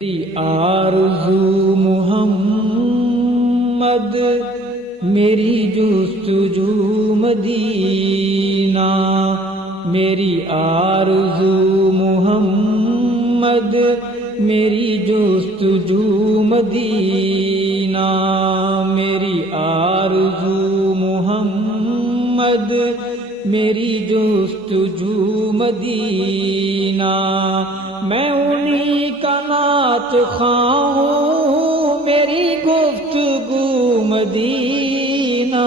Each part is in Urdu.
میری آرزو محمد، میری جستجو مدینہ، میری آرزو محمد، میری جستجو مدینہ، میری آرزو محمد، میری جستجو مدینہ، میں انہی کا نعت خواں ہوں، میری گفتگو مدینہ،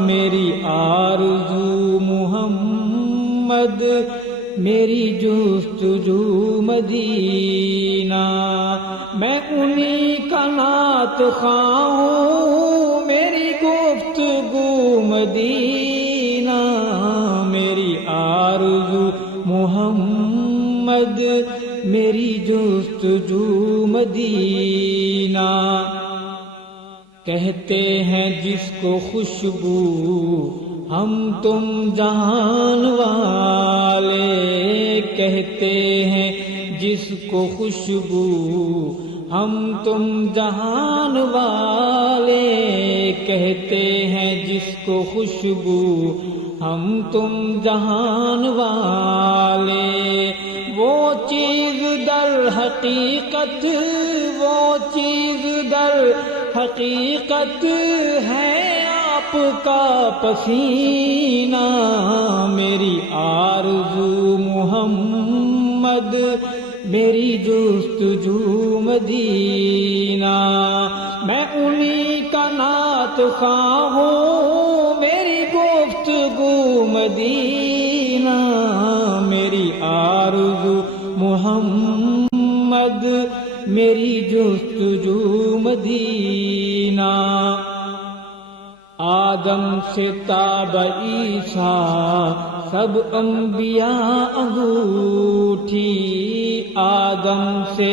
میری آرزو محمد، میری جستجو مدینہ، میں انہی کا نعت خواں ہوں، میری گفتگو مدینہ، میری آرزو محمد، میری جستجو مدینہ، کہتے ہیں جس کو خوشبو ہم تم جہان والے، کہتے ہیں جس کو خوشبو ہم تم جہان والے، کہتے ہیں جس کو خوشبو ہم تم جہان والے، وہ چیز در حقیقت، وہ چیز در حقیقت ہے آپ کا پسینہ، میری آرزو محمد، میری جستجو مدینہ، میں انہی کا نعت خواں ہوں، میری گفتگو مدینہ، میری آرزو محمد، میری جستجو مدینہ، آدم سے تاب عیسیٰ سب انبیاء انگوٹھی، آدم سے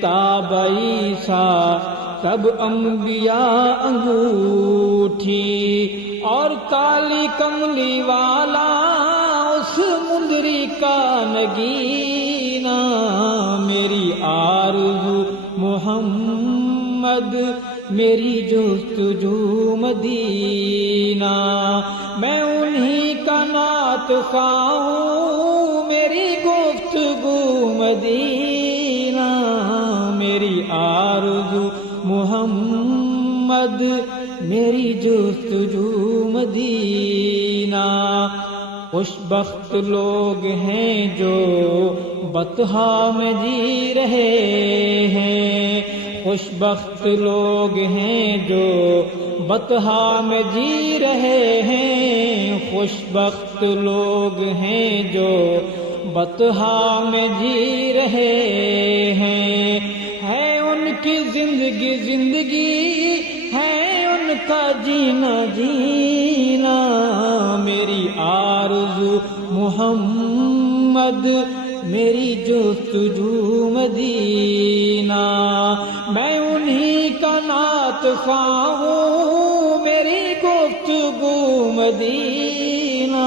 تاب عیسیٰ سب انبیاء انگوٹھی، اور کالی کملی والا اس مندری کا نگینہ، میری آرزو محمد، میری جستجو مدینہ، میں انہی کا نعت خواں ہوں، میری گفتگو مدینہ، میری آرزو محمد، میری جستجو مدینہ، خوش بخت لوگ ہیں جو بطحا میں جی رہے ہیں، خوش بخت لوگ ہیں جو بطحا میں جی رہے ہیں، خوش بخت لوگ ہیں جو بطحا میں جی رہے ہیں، ہے ان کی زندگی زندگی، ہے ان کا جینا جینا، میری آرزو محمد، میری جستجو مدینہ، میں انہی کا نعت خواں ہوں، میری گفتگو مدینہ،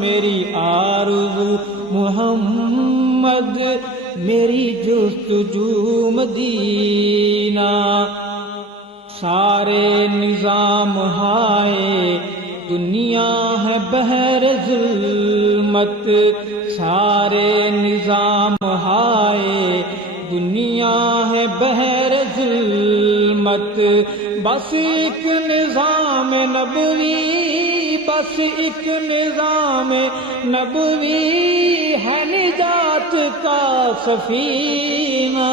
میری آرزو محمد، میری جستجو مدینہ، سارے نظام ہائے دنیا ہے بحر ظلمت، سارے نظام ہائے دنیا ہے بحر ظلمت، بس ایک نظام نبوی، بس ایک نظام نبوی ہے نجات کا سفینہ،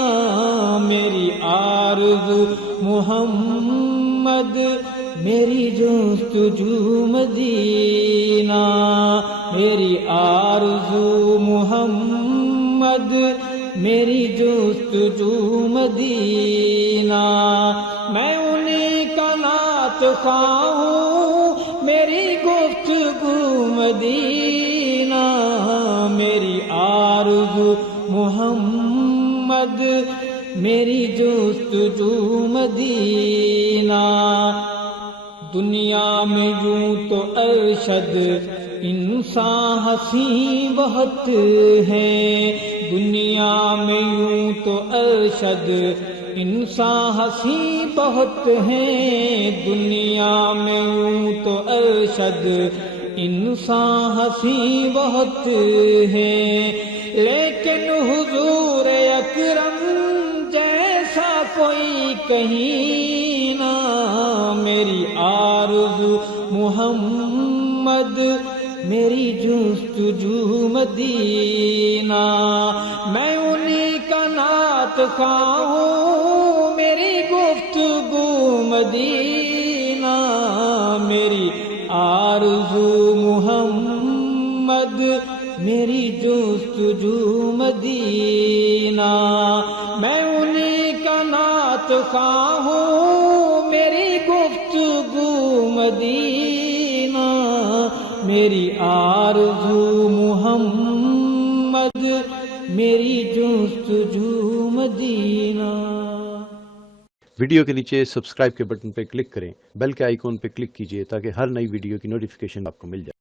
میری آرزو محمد، میری جستجو مدینہ، میری آرزو محمد، میری جستجو مدینہ، میں انہی کا نعت خواں ہوں، میری گفتگو مدینہ، میری آرزو محمد، میری جستجو مدینہ، دنیا میں یوں تو ارشد انسان ہنسی بہت ہے دنیا میں یوں تو ارشد انسان ہنسی بہت ہے دنیا میں یوں تو ارشد انسان ہنسی بہت ہے لیکن حضور اکرم جیسا کوئی کہیں نہ میری آرزو محمد میری جستجو مدینہ میں انہی کا نعت خواہ ہوں میری گفتگو مدینہ میری آرزو محمد میری جستجو مدینہ میں انہی کا نعت خواہ ہوں میری گفتگو مدینہ میری آرزو محمد میری جستجو مدینہ۔ ویڈیو کے نیچے سبسکرائب کے بٹن پہ کلک کریں، بیل کے آئیکن پہ کلک کیجئے تاکہ ہر نئی ویڈیو کی نوٹیفیکیشن آپ کو مل جائے۔